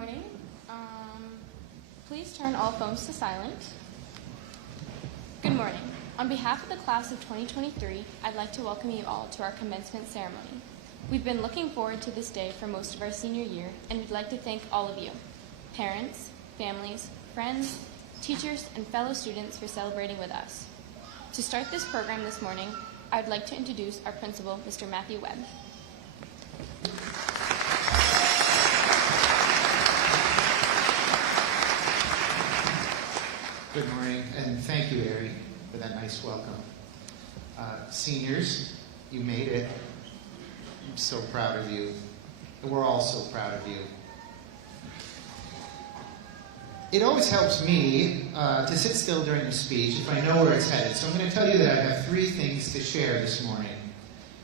morning. Please turn all phones to silent. Good morning. On behalf of the class of 2023, I'd like to welcome you all to our commencement ceremony. We've been looking forward to this day for most of our senior year, and we'd like to thank all of you, parents, families, friends, teachers, and fellow students for celebrating with us. To start this program this morning, I'd like to introduce our principal, Mr. Matthew Webb. Good morning, and thank you, Ari, for that nice welcome. Seniors, you made it. I'm so proud of you. We're all so proud of you. It always helps me to sit still during a speech if I know where it's headed. So I'm going to tell you that I have 3 things to share this morning.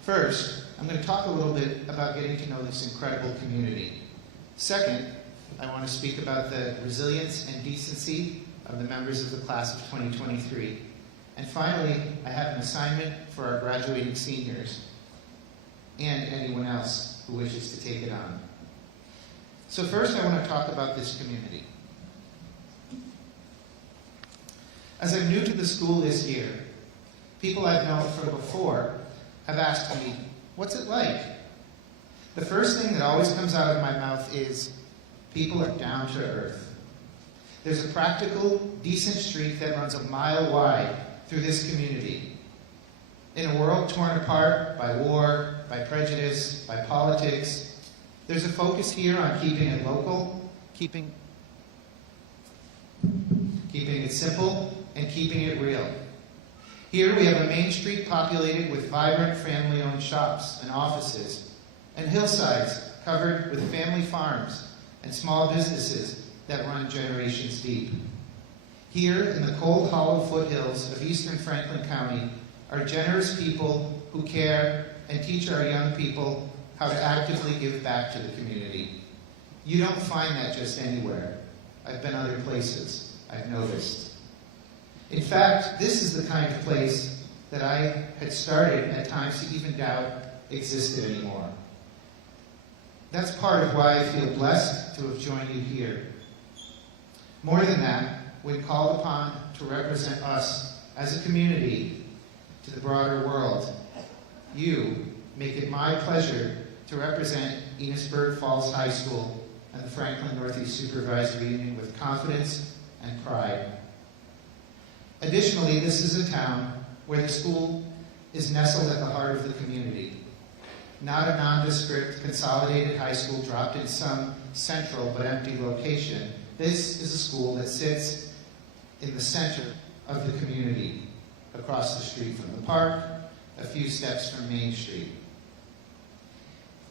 First, I'm going to talk a little bit about getting to know this incredible community. Second, I want to speak about the resilience and decency of the members of the class of 2023. And finally, I have an assignment for our graduating seniors and anyone else who wishes to take it on. So first, I want to talk about this community. As I'm new to the school this year, people I've known from before have asked me, what's it like? The first thing that always comes out of my mouth is, people are down to earth. There's a practical, decent street that runs a mile wide through this community. In a world torn apart by war, by prejudice, by politics, there's a focus here on keeping it local, keeping it simple, and keeping it real. Here we have a main street populated with vibrant family-owned shops and offices, and hillsides covered with family farms and small businesses that run generations deep. Here in the cold, hollow foothills of eastern Franklin County are generous people who care and teach our young people how to actively give back to the community. You don't find that just anywhere. I've been other places. I've noticed. In fact, this is the kind of place that I had started at times to even doubt existed anymore. That's part of why I feel blessed to have joined you here. More than that, when called upon to represent us as a community to the broader world, you make it my pleasure to represent Enosburg Falls High School and the Franklin Northeast Supervisory Union with confidence and pride. Additionally, this is a town where the school is nestled at the heart of the community. Not a nondescript, consolidated high school dropped in some central but empty location. This is a school that sits in the center of the community, across the street from the park, a few steps from Main Street.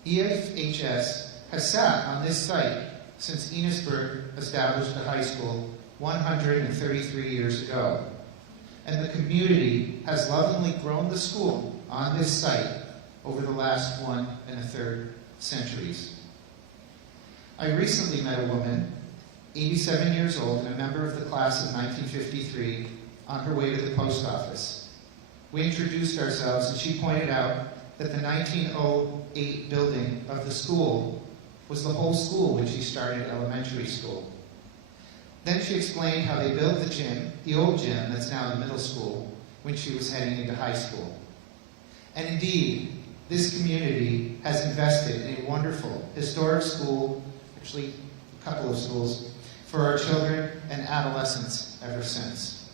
EFHS has sat on this site since Enosburg established a high school 133 years ago. And the community has lovingly grown the school on this site over the last 1 1/3 centuries. I recently met a woman, 87 years old and a member of the class of 1953, on her way to the post office. We introduced ourselves and she pointed out that the 1908 building of the school was the whole school when she started elementary school. Then she explained how they built the gym, the old gym that's now the middle school, when she was heading into high school. And indeed, this community has invested in a wonderful historic school, actually a couple of schools, for our children and adolescents ever since.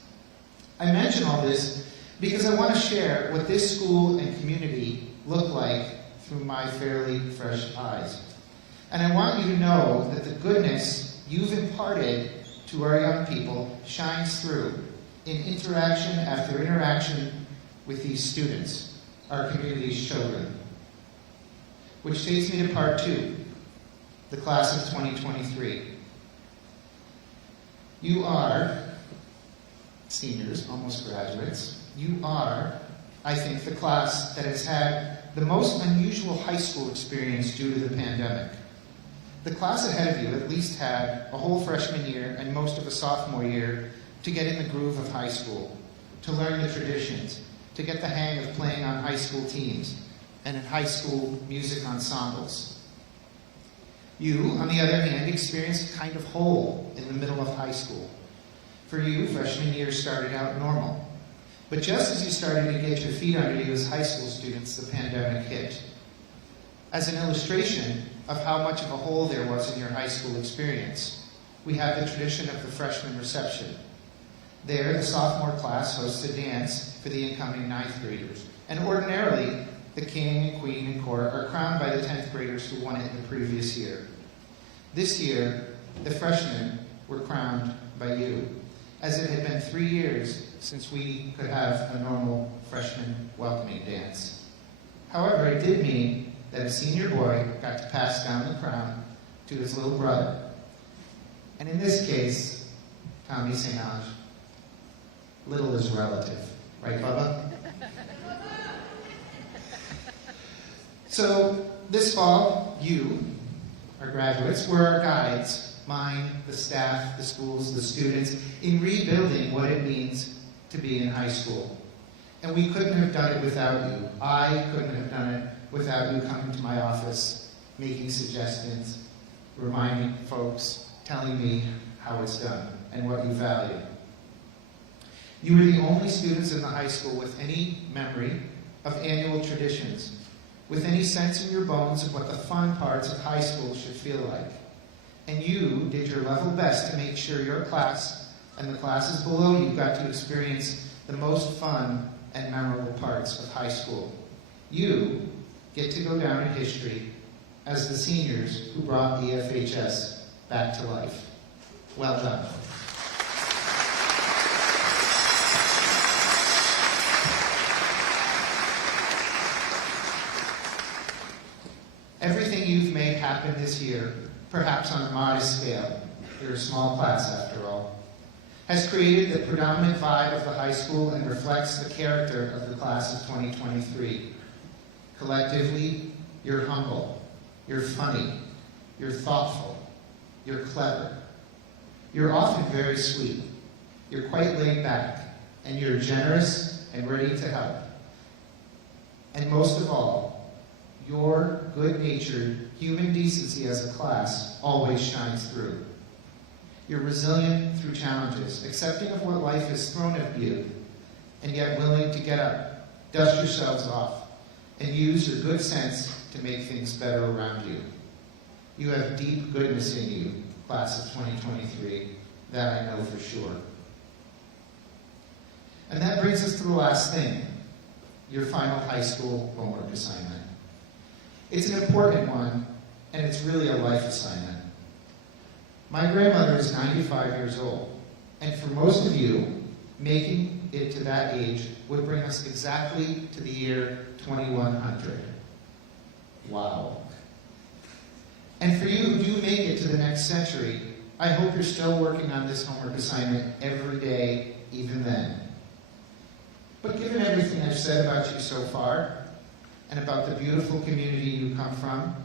I mention all this because I want to share what this school and community look like through my fairly fresh eyes. And I want you to know that the goodness you've imparted to our young people shines through in interaction after interaction with these students, our community's children. Which takes me to part 2, the class of 2023. You are seniors, almost graduates. You are, I think, the class that has had the most unusual high school experience due to the pandemic. The class ahead of you at least had a whole freshman year and most of a sophomore year to get in the groove of high school, to learn the traditions, to get the hang of playing on high school teams and in high school music ensembles. You, on the other hand, experienced a kind of hole in the middle of high school. For you, freshman year started out normal. But just as you started to get your feet under you as high school students, the pandemic hit. As an illustration of how much of a hole there was in your high school experience, we have the tradition of the freshman reception. There, the sophomore class hosts a dance for the incoming 9th graders. And ordinarily, the king and queen and court are crowned by the 10th graders who won it in the previous year. This year, the freshmen were crowned by you, as it had been 3 years since we could have a normal freshman welcoming dance. However, it did mean that a senior boy got to pass down the crown to his little brother. And in this case, Tommy St. Ange, little is relative. Right, Bubba? So this fall, you, our graduates, were our guides, mine, the staff, the schools, the students, in rebuilding what it means to be in high school. And we couldn't have done it without you. I couldn't have done it without you coming to my office, making suggestions, reminding folks, telling me how it's done and what you value. You were the only students in the high school with any memory of annual traditions, with any sense in your bones of what the fun parts of high school should feel like. And you did your level best to make sure your class and the classes below you got to experience the most fun and memorable parts of high school. You get to go down in history as the seniors who brought EFHS back to life. Well done. Everything you've made happen this year, perhaps on a modest scale, you're a small class after all, has created the predominant vibe of the high school and reflects the character of the class of 2023. Collectively, you're humble, you're funny, you're thoughtful, you're clever. You're often very sweet, you're quite laid back, and you're generous and ready to help. And most of all, your good-natured human decency as a class always shines through. You're resilient through challenges, accepting of what life has thrown at you, and yet willing to get up, dust yourselves off, and use your good sense to make things better around you. You have deep goodness in you, class of 2023, that I know for sure. And that brings us to the last thing, your final high school homework assignment. It's an important one, and it's really a life assignment. My grandmother is 95 years old, and for most of you, making it to that age would bring us exactly to the year 2100. Wow. And for you who do make it to the next century, I hope you're still working on this homework assignment every day, even then. But given everything I've said about you so far, and about the beautiful community you come from,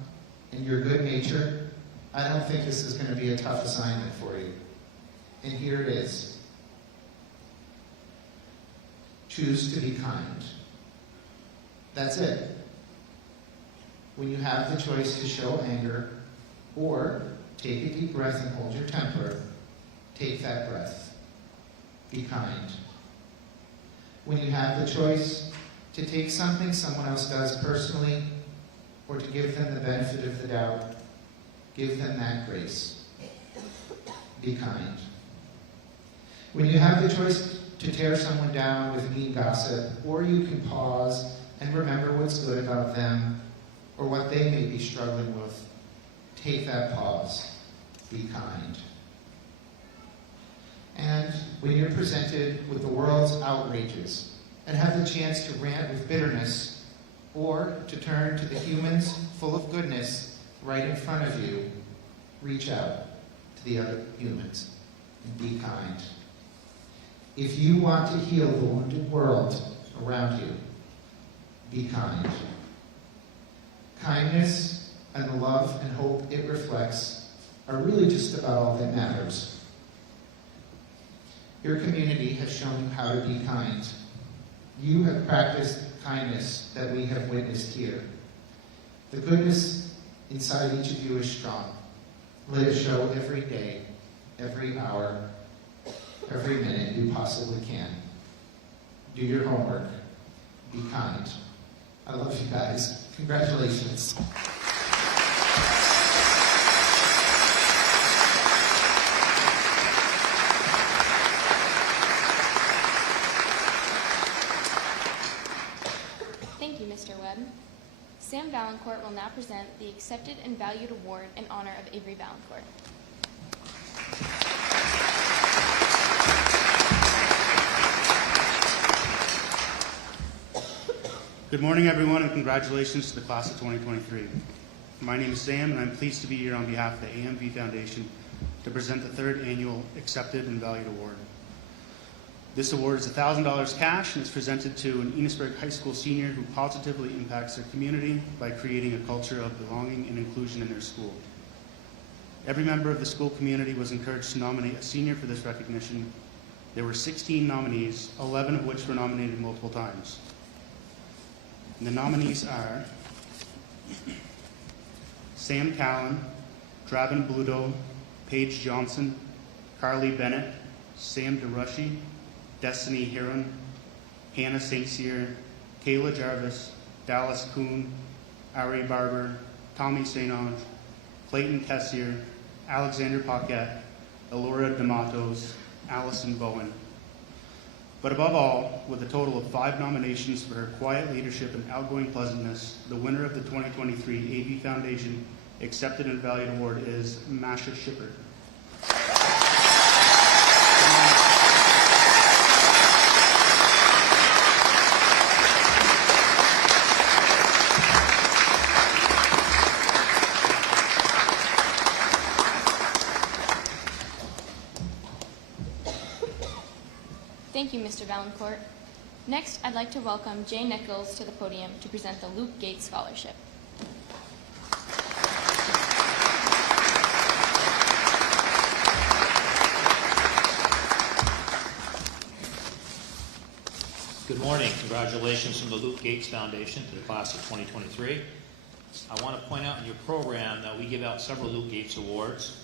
and your good nature, I don't think this is going to be a tough assignment for you. And here it is. Choose to be kind. That's it. When you have the choice to show anger, or take a deep breath and hold your temper, take that breath. Be kind. When you have the choice to take something someone else does personally, or to give them the benefit of the doubt, give them that grace. Be kind. When you have the choice to tear someone down with mean gossip, or you can pause and remember what's good about them, or what they may be struggling with, take that pause. Be kind. And when you're presented with the world's outrages and have the chance to rant with bitterness, or to turn to the humans full of goodness right in front of you, reach out to the other humans and be kind. If you want to heal the wounded world around you, be kind. Kindness and the love and hope it reflects are really just about all that matters. Your community has shown you how to be kind. You have practiced kindness that we have witnessed here. The goodness inside each of you is strong, Live a show every day, every hour, every minute you possibly can. Do your homework. Be kind. I love you guys. Congratulations. Thank you, Mr. Webb. Sam Valancourt will now present the Accepted and Valued Award in honor of Avery Valancourt. Good morning, everyone, and congratulations to the class of 2023. My name is Sam, and I'm pleased to be here on behalf of the AMV Foundation to present the third annual Accepted and Valued Award. This award is $1,000 cash and is presented to an Enosburg High School senior who positively impacts their community by creating a culture of belonging and inclusion in their school. Every member of the school community was encouraged to nominate a senior for this recognition. There were 16 nominees, 11 of which were nominated multiple times. And the nominees are Sam Callan, Draven Bluto, Paige Johnson, Carly Bennett, Sam DeRushy, Destiny Heron, Hannah St. Cyr, Kayla Jarvis, Dallas Kuhn, Ari Barber, Tommy St. Ange, Clayton Tessier, Alexander Paquette, Elora D'Amatos, Allison Bowen. But above all, with a total of 5 nominations for her quiet leadership and outgoing pleasantness, the winner of the 2023 AV Foundation Accepted and Valued Award is Masha Shippert. Thank you, Mr. Valancourt. Next, I'd like to welcome Jay Nichols to the podium to present the Luke Gates Scholarship. Good morning. Congratulations from the Luke Gates Foundation to the class of 2023. I want to point out in your program that we give out several Luke Gates Awards,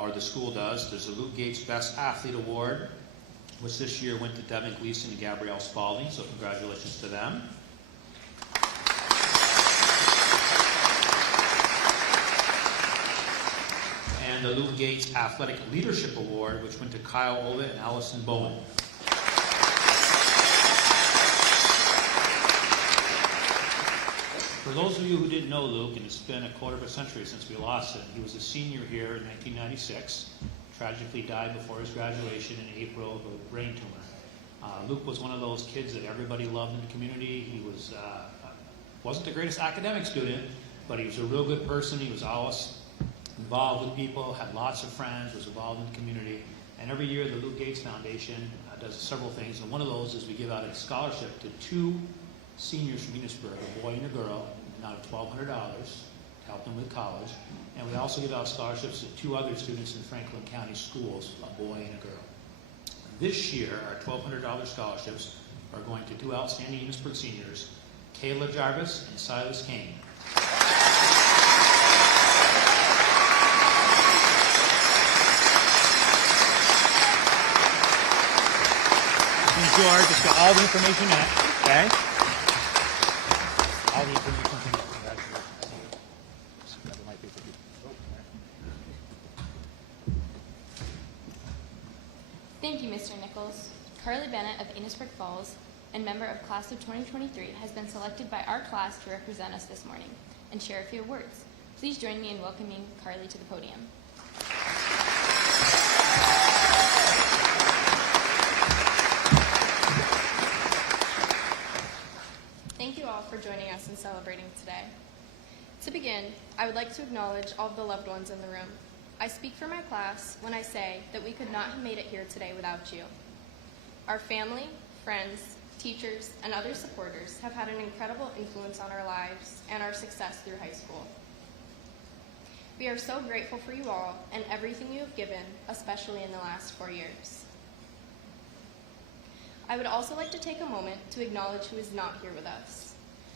or the school does. There's a Luke Gates Best Athlete Award, which this year went to Devin Gleason and Gabrielle Spalding, so congratulations to them. And the Luke Gates Athletic Leadership Award, which went to Kyle Ovitt and Allison Bowen. For those of you who didn't know Luke, and it's been a quarter of a century since we lost him, he was a senior here in 1996. Tragically died before his graduation in April of a brain tumor. Luke was one of those kids that everybody loved in the community. He wasn't the greatest academic student, but he was a real good person. He was always involved with people, had lots of friends, was involved in the community. And every year the Luke Gates Foundation does several things, and one of those is we give out a scholarship to 2 seniors from Enosburg, a boy and a girl, amount of $1,200 to help them with college. And we also give out scholarships to 2 other students in Franklin County schools, a boy and a girl. This year, our $1,200 scholarships are going to 2 outstanding Enosburg seniors, Kayla Jarvis and Silas Kane. George, just got all the information in it, okay? All the information in it. Thank you, Mr. Nichols. Carly Bennett of Enosburg Falls and member of class of 2023 has been selected by our class to represent us this morning and share a few words. Please join me in welcoming Carly to the podium. Thank you all for joining us and celebrating today. To begin, I would like to acknowledge all of the loved ones in the room. I speak for my class when I say that we could not have made it here today without you. Our family, friends, teachers, and other supporters have had an incredible influence on our lives and our success through high school. We are so grateful for you all and everything you have given, especially in the last 4 years. I would also like to take a moment to acknowledge who is not here with us.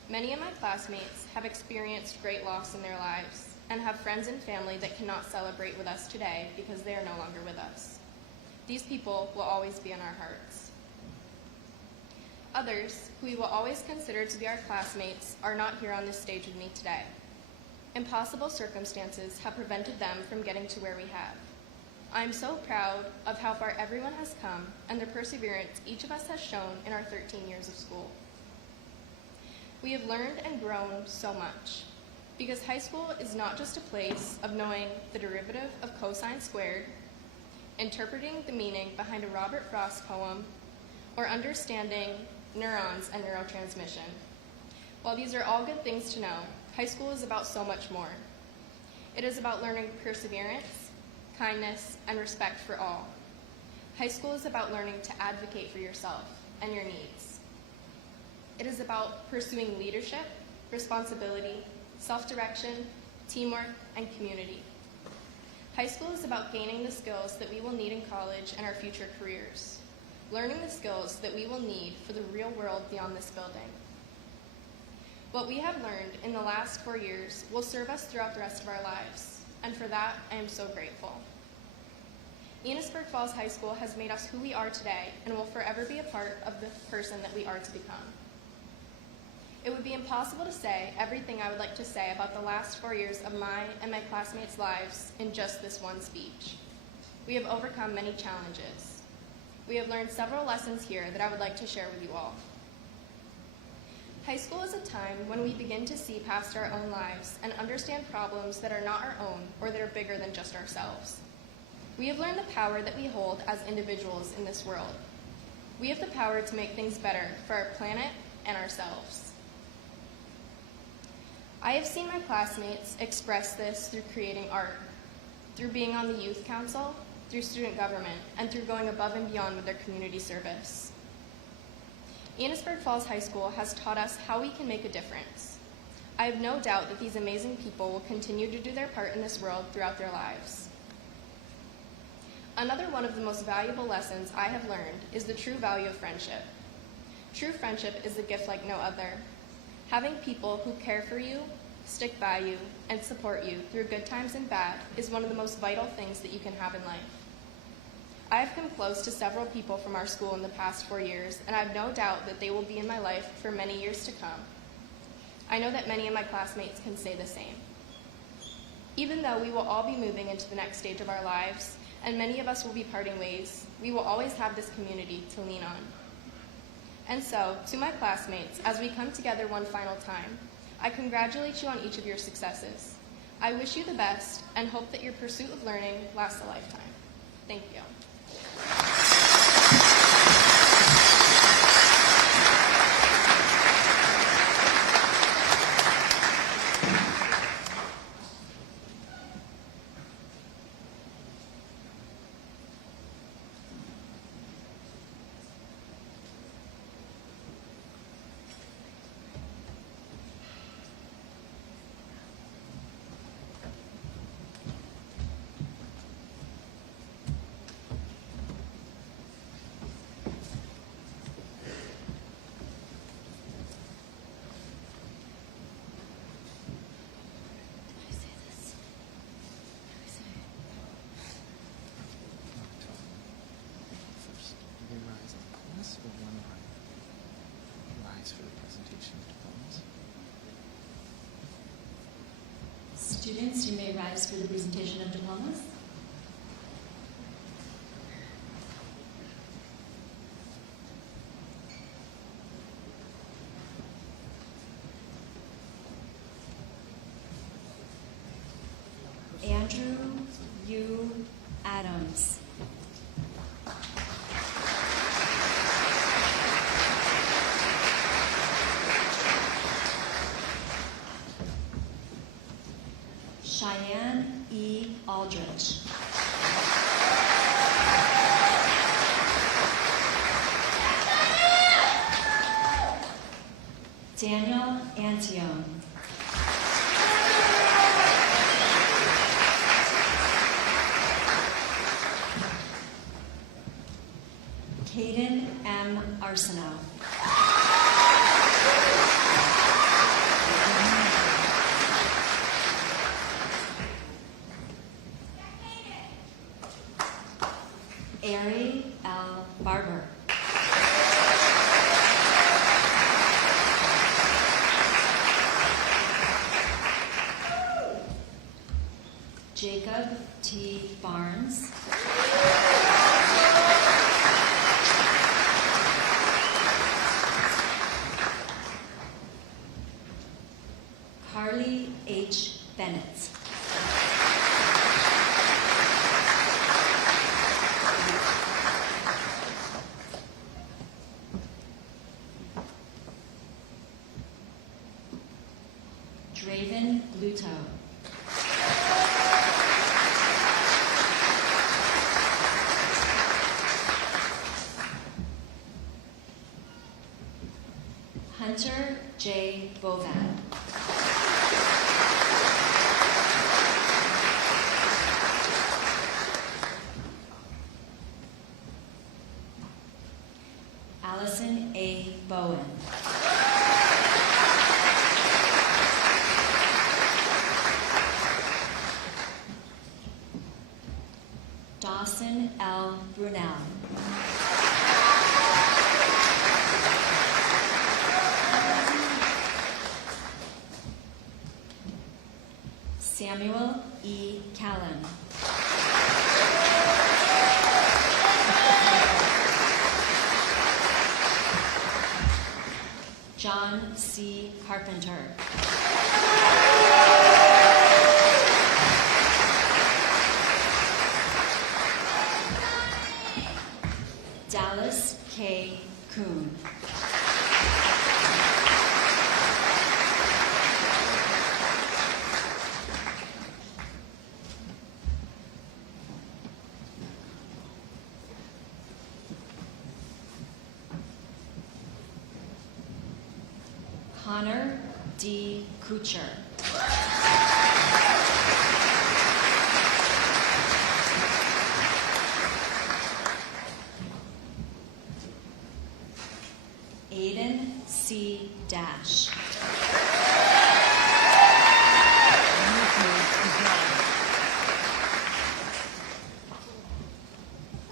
Many of my classmates have experienced great loss in their lives, and have friends and family that cannot celebrate with us today because they are no longer with us. These people will always be in our hearts. Others, who we will always consider to be our classmates, are not here on this stage with me today. Impossible circumstances have prevented them from getting to where we have. I am so proud of how far everyone has come and the perseverance each of us has shown in our 13 years of school. We have learned and grown so much, because high school is not just a place of knowing the derivative of cosine squared, interpreting the meaning behind a Robert Frost poem, or understanding neurons and neurotransmission. While these are all good things to know, high school is about so much more. It is about learning perseverance, kindness, and respect for all. High school is about learning to advocate for yourself and your needs. It is about pursuing leadership, responsibility, self-direction, teamwork, and community. High school is about gaining the skills that we will need in college and our future careers, learning the skills that we will need for the real world beyond this building. What we have learned in the last 4 years will serve us throughout the rest of our lives, and for that, I am so grateful. Enosburg Falls High School has made us who we are today and will forever be a part of the person that we are to become. It would be impossible to say everything I would like to say about the last 4 years of my and my classmates' lives in just this one speech. We have overcome many challenges. We have learned several lessons here that I would like to share with you all. High school is a time when we begin to see past our own lives and understand problems that are not our own or that are bigger than just ourselves. We have learned the power that we hold as individuals in this world. We have the power to make things better for our planet and ourselves. I have seen my classmates express this through creating art, through being on the youth council, through student government, and through going above and beyond with their community service. Enosburg Falls High School has taught us how we can make a difference. I have no doubt that these amazing people will continue to do their part in this world throughout their lives. Another one of the most valuable lessons I have learned is the true value of friendship. True friendship is a gift like no other. Having people who care for you, stick by you, and support you through good times and bad is one of the most vital things that you can have in life. I have come close to several people from our school in the past 4 years, and I have no doubt that they will be in my life for many years to come. I know that many of my classmates can say the same. Even though we will all be moving into the next stage of our lives, and many of us will be parting ways, we will always have this community to lean on. And so, to my classmates, as we come together one final time, I congratulate you on each of your successes. I wish you the best and hope that your pursuit of learning lasts a lifetime. Thank you. Students, you may rise for the presentation of diplomas. Andrew U. Adams. Cheyenne E. Aldrich. Daniel Antione. Caden M. Arsenault. Ari L. Barber. Jacob T. Barnes. Carly H. Bennett. Draven Bluto. Hunter J. Bovan. Allison A. Bowen. Dawson L. Brunel. Samuel E. Callan. John C. Carpenter. Dallas K. Kuhn. Connor D. Kucher. Aiden C. Dash.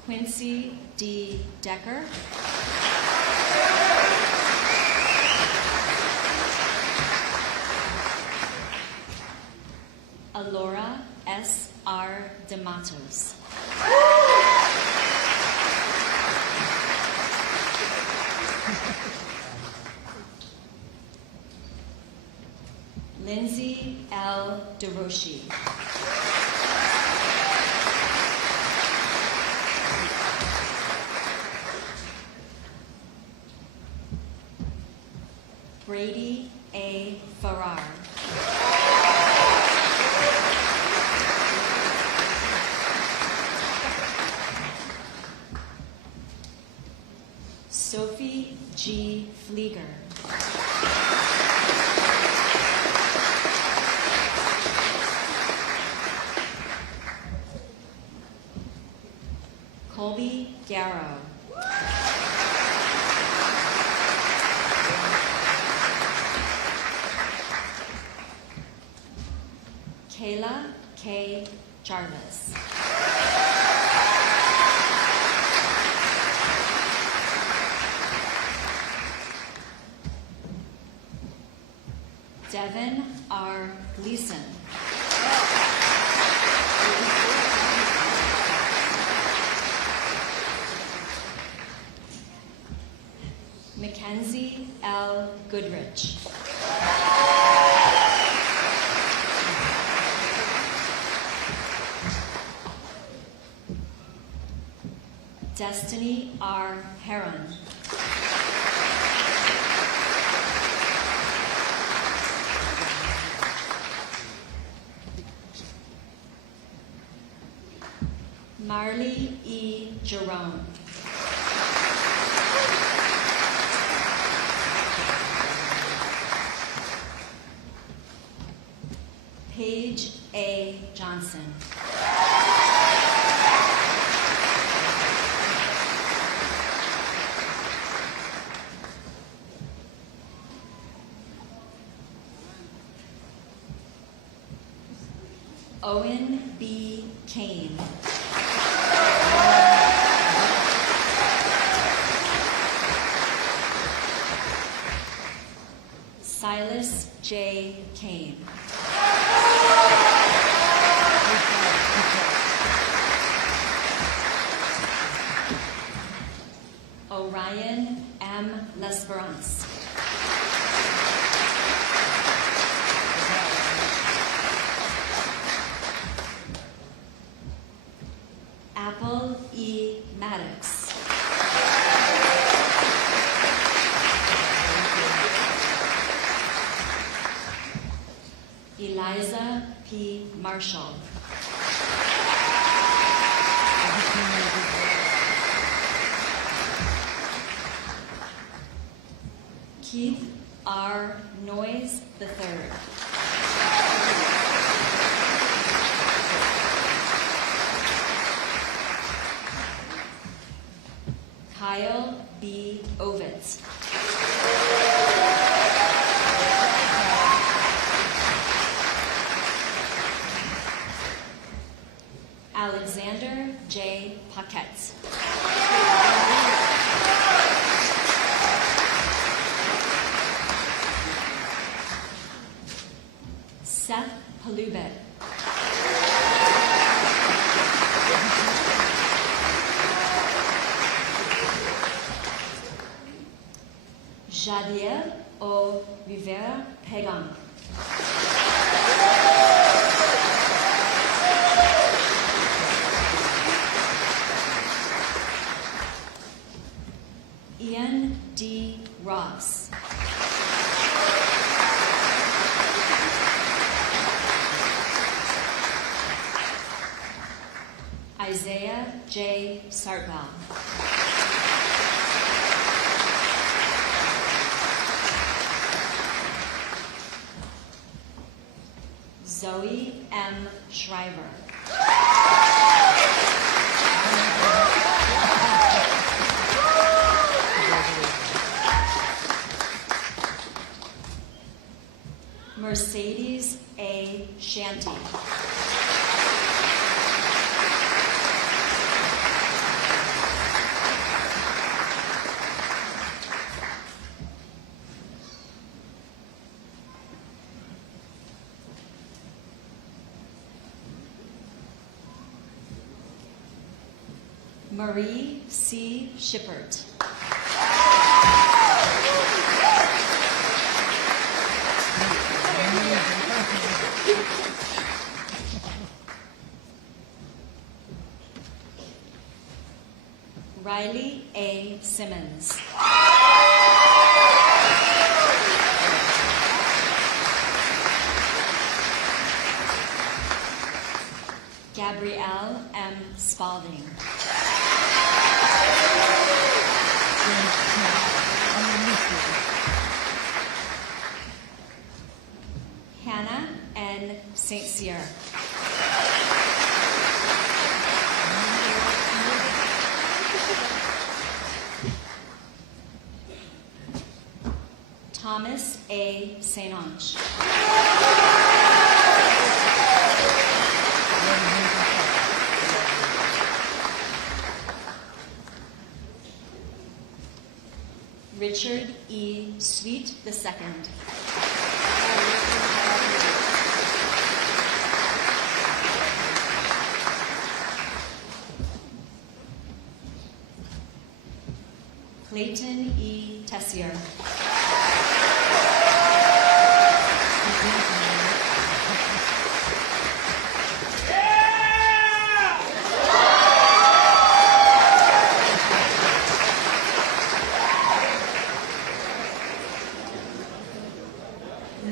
Quincy D. Decker. Alora S. R. DeMatos. Lindsay L. DeRoshi. Brady A. Farrar. Sophie G. Flieger. Colby Garrow. Kayla K. Jarvis. Devin R. Gleason. Mackenzie L. Goodrich. Destiny R. Heron. Marley E. Jerome. Paige A. Johnson. Owen B. Kane. J. Kane. Orion M. L'Esperance. Apple E. Maddox. Eliza P. Marshall. Keith R. Noyes III. Kyle B. Ovitz. Alexander J. Paquette. Seth Palubet. Jadiel O. Rivera Pegan. Ian D. Ross. Isaiah J. Sartwell. Zoe M. Shriver. Mercedes A. Shanty. Marie C. Shippert. Riley A. Simmons. Gabrielle M. Spalding. Hannah N. St. Cyr. Thomas A. St. Ange. Richard E. Sweet II. Clayton E. Tessier.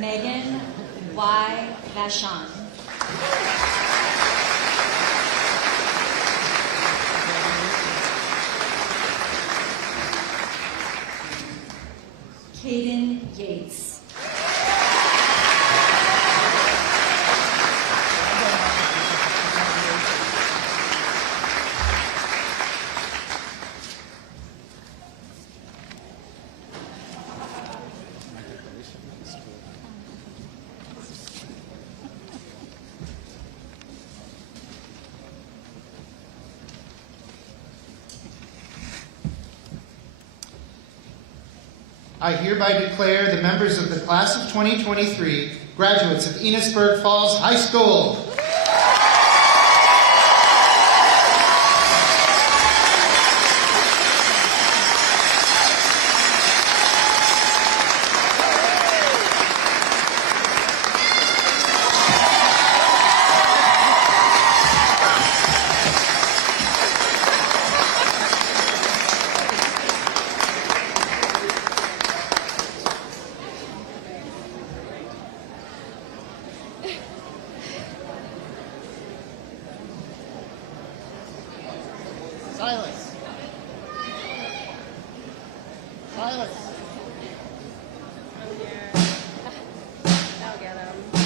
Megan Y. Vachon. Caden Yates. I hereby declare the members of the class of 2023 graduates of Enosburg Falls High School. Silence. Silence. I'll get him.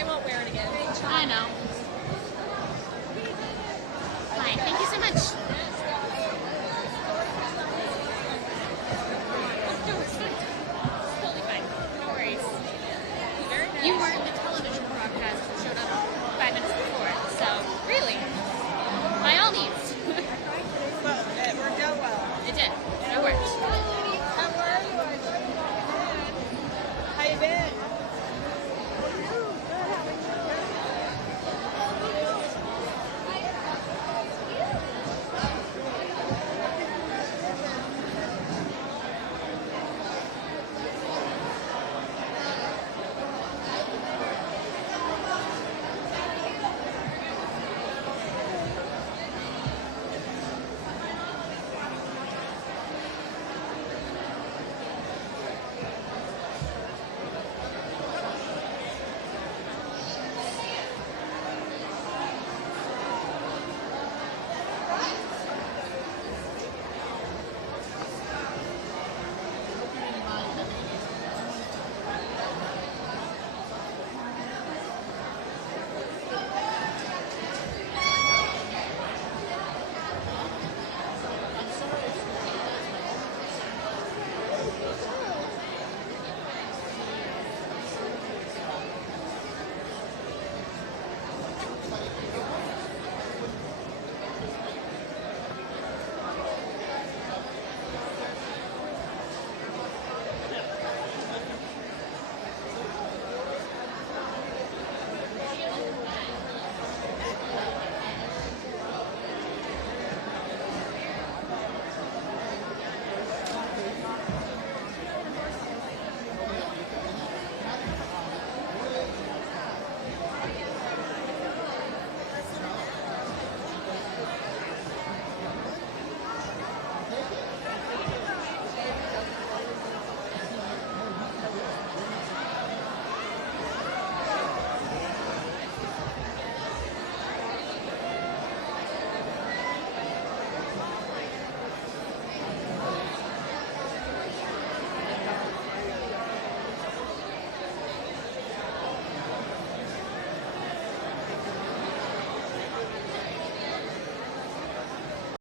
They won't wear it again. I know.